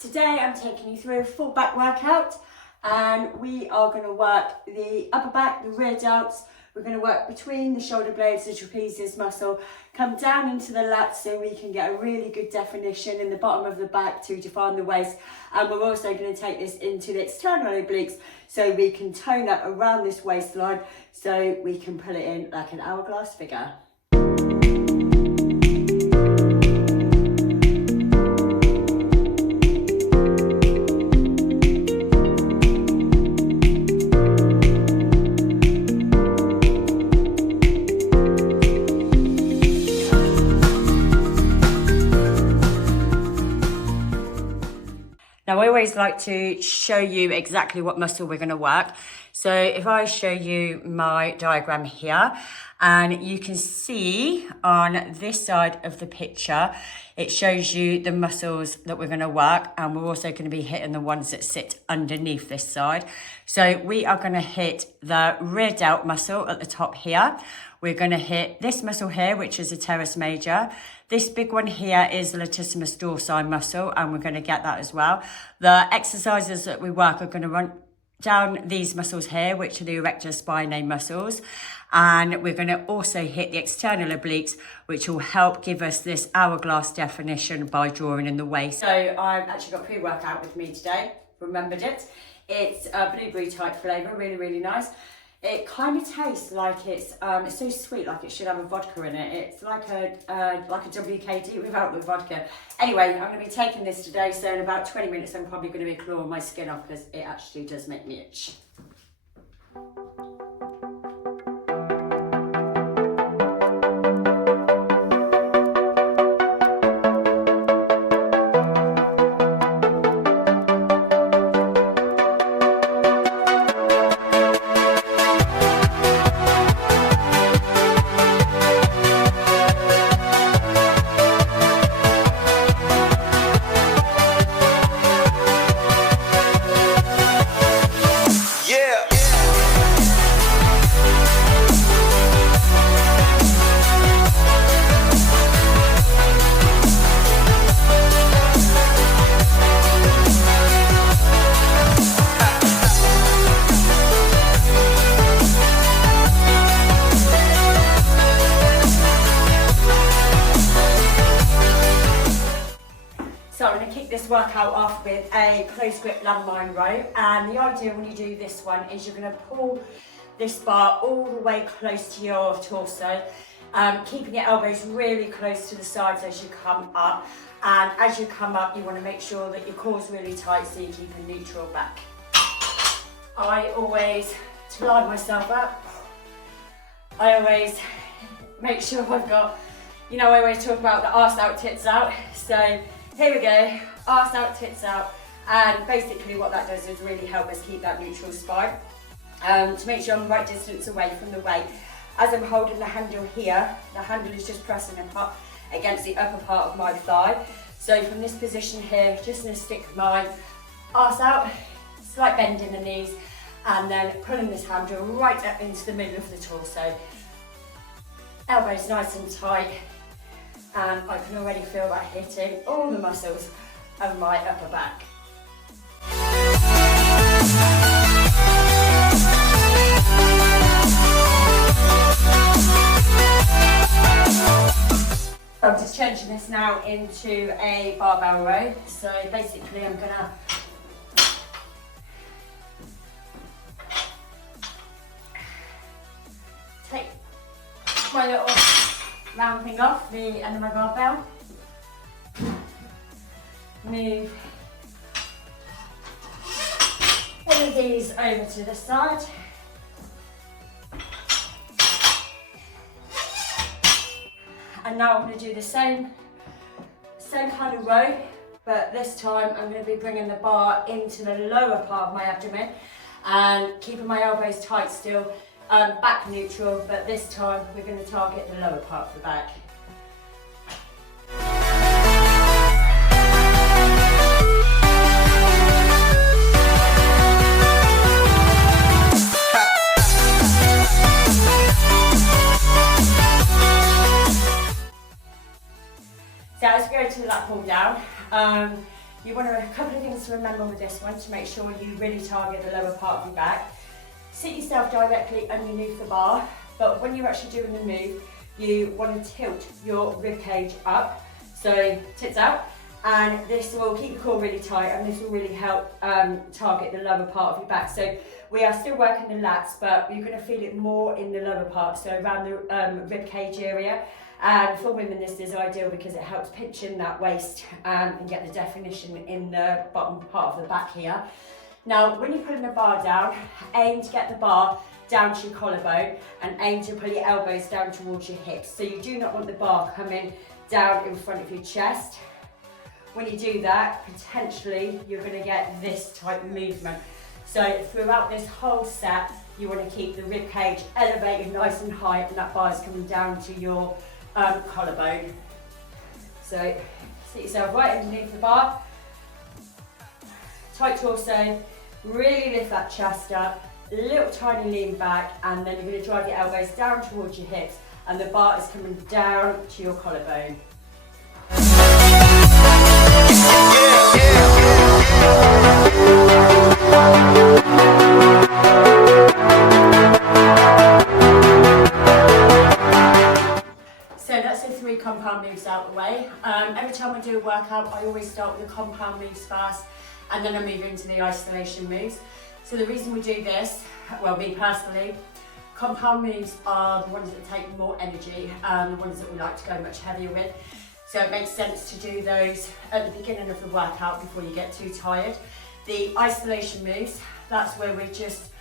Today I'm taking you through a full back workout, and we are going to work the upper back, the rear delts. We're going to work between the shoulder blades, the trapezius muscle, come down into the lats so we can get a really good definition in the bottom of the back to define the waist. And we're also going to take this into the external obliques so we can tone up around this waistline so we can pull it in like an hourglass figure. Now, I always like to show you exactly what muscle we're going to work. So if I show you my diagram here, and you can see on this side of the picture, it shows you the muscles that we're going to work, and we're also going to be hitting the ones that sit underneath this side. So we are going to hit the rear delt muscle at the top here. We're going to hit this muscle here, which is a teres major. This big one here is the latissimus dorsi muscle, and we're going to get that as well. The exercises that we work are going to run down these muscles here, which are the erector spinae muscles. And we're going to also hit the external obliques, which will help give us this hourglass definition by drawing in the waist. So I've actually got pre-workout with me today, remembered it. It's a blueberry type flavour, really, really nice. It kind of tastes like it's so sweet, like it should have a vodka in it. It's like a WKD without the vodka. Anyway, I'm going to be taking this today, so in about 20 minutes I'm probably going to be clawing my skin off because it actually does make me itch. So I'm going to kick this workout off with a close grip landmine row, and the idea when you do this one is you're going to pull this bar all the way close to your torso, keeping your elbows really close to the sides as you come up, and as you come up you want to make sure that your core's really tight so you keep a neutral back. I always, to line myself up, I always make sure I've got, you know, I always talk about the arse out, tits out, so here we go, arse out, tits out, and basically what that does is really help us keep that neutral spine. To make sure I'm the right distance away from the weight. As I'm holding the handle here, the handle is just pressing up against the upper part of my thigh. So from this position here, just going to stick my arse out, slight bend in the knees, and then pulling this handle right up into the middle of the torso. Elbows nice and tight. And I can already feel that hitting all the muscles of my upper back. I'm just changing this now into a barbell row. So basically I'm gonna take my little round thing off the end of my barbell, move all of these over to the side, and now I'm going to do the same kind of row, but this time I'm going to be bringing the bar into the lower part of my abdomen and keeping my elbows tight still. Back neutral, but this time we're going to target the lower part of the back. So as we go to the Lat Pulldown, you want to couple of things to remember with this one to make sure you really target the lower part of your back. Sit yourself directly underneath the bar, but when you're actually doing the move, you want to tilt your rib cage up, so tits out, and this will keep your core really tight, and this will really help target the lower part of your back. So we are still working the lats, but you're going to feel it more in the lower part, so around the rib cage area. And for women, this is ideal because it helps pinch in that waist and get the definition in the bottom part of the back here. Now, when you're pulling the bar down, aim to get the bar down to your collarbone and aim to pull your elbows down towards your hips. So you do not want the bar coming down in front of your chest. When you do that, potentially you're going to get this type of movement. So throughout this whole set, you want to keep the rib cage elevated nice and high, and that bar is coming down to your collarbone. So sit yourself right underneath the bar, tight torso, really lift that chest up, little tiny lean back, and then you're going to drive your elbows down towards your hips, and the bar is coming down to your collarbone. So that's the 3 compound moves out the way. Every time I do a workout, I always start with the compound moves first, and then I move into the isolation moves. So the reason we do this, well, me personally, compound moves are the ones that take more energy, the ones that we like to go much heavier with. So it makes sense to do those at the beginning of the workout before you get too tired. The isolation moves, that's where we're just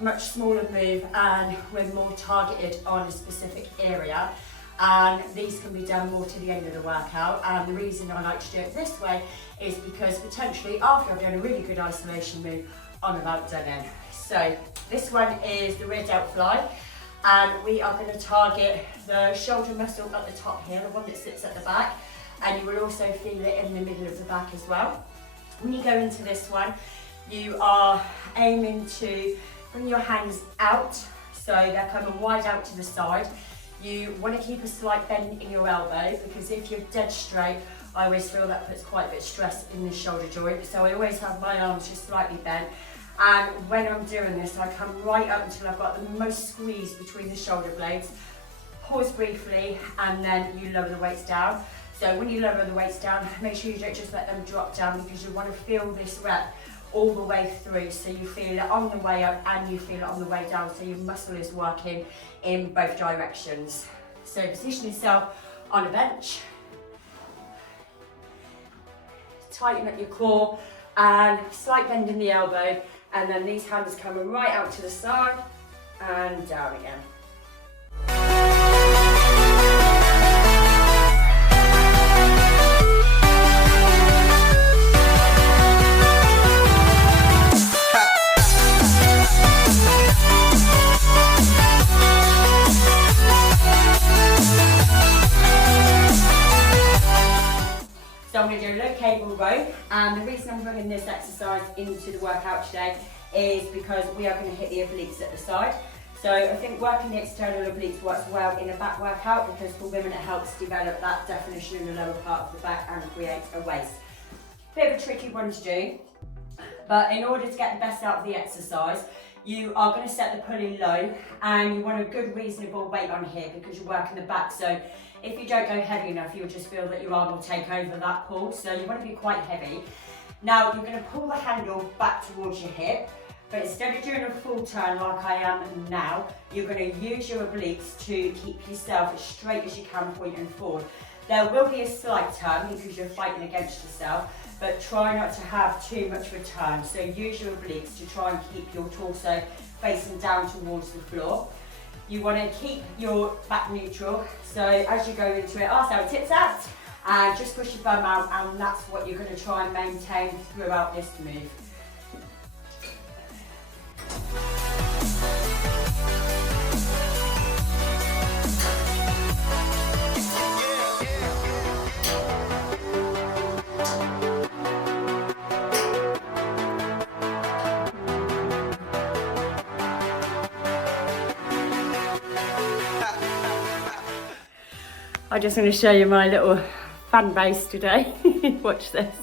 much smaller move and we're more targeted on a specific area. And these can be done more to the end of the workout. And the reason I like to do it this way is because potentially after I've done a really good isolation move, I'm about done in. So this one is the rear delt fly, and we are going to target the shoulder muscle at the top here, the one that sits at the back, and you will also feel it in the middle of the back as well. When you go into this one, you are aiming to bring your hands out, so they're coming wide out to the side. You want to keep a slight bend in your elbow, because if you're dead straight, I always feel that puts quite a bit of stress in the shoulder joint. So I always have my arms just slightly bent. And when I'm doing this, I come right up until I've got the most squeeze between the shoulder blades. Pause briefly, and then you lower the weights down. So when you lower the weights down, make sure you don't just let them drop down, because you want to feel this rep all the way through. So you feel it on the way up and you feel it on the way down. So your muscle is working in both directions. So position yourself on a bench. Tighten up your core and slight bend in the elbow, and then these hands coming right out to the side and down again. So I'm going to do a low cable row, and the reason I'm bringing this exercise into the workout today is because we are going to hit the obliques at the side. So I think working the external obliques works well in a back workout, because for women it helps develop that definition in the lower part of the back and create a waist. Bit of a tricky one to do, but in order to get the best out of the exercise, you are going to set the pulley low, and you want a good reasonable weight on here because you're working the back. So if you don't go heavy enough, you'll just feel that your arm will take over that pull. So you want to be quite heavy. Now you're going to pull the handle back towards your hip, but instead of doing a full turn like I am now, you're going to use your obliques to keep yourself as straight as you can, pointing forward. There will be a slight turn because you're fighting against yourself, but try not to have too much of a turn. So use your obliques to try and keep your torso facing down towards the floor. You want to keep your back neutral, so as you go into it, arse out, tips out, and just push your bum out, and that's what you're going to try and maintain throughout this move. I'm just going to show you my little fan base today. Watch this.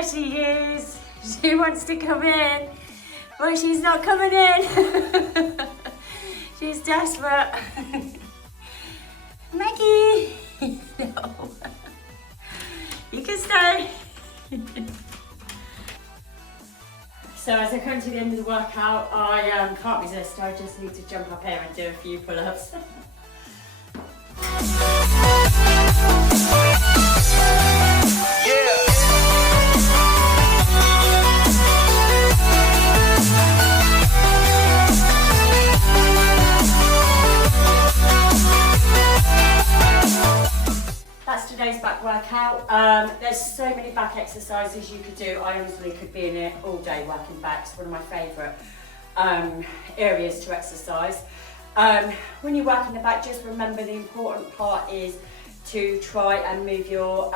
There she is. She wants to come in, but she's not coming in. She's desperate. Maggie, no. You can stay. So as I come to the end of the workout, I can't resist. I just need to jump up here and do a few pull-ups. That's today's back workout. There's so many back exercises you could do. I honestly could be in it all day working back. It's one of my favourite areas to exercise. When you work in the back, just remember the important part is to try and move your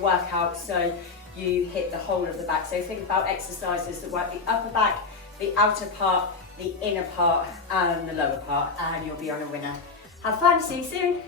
workout so you hit the whole of the back. So think about exercises that work the upper back, the outer part, the inner part and the lower part, and you'll be on a winner. Have fun, see you soon.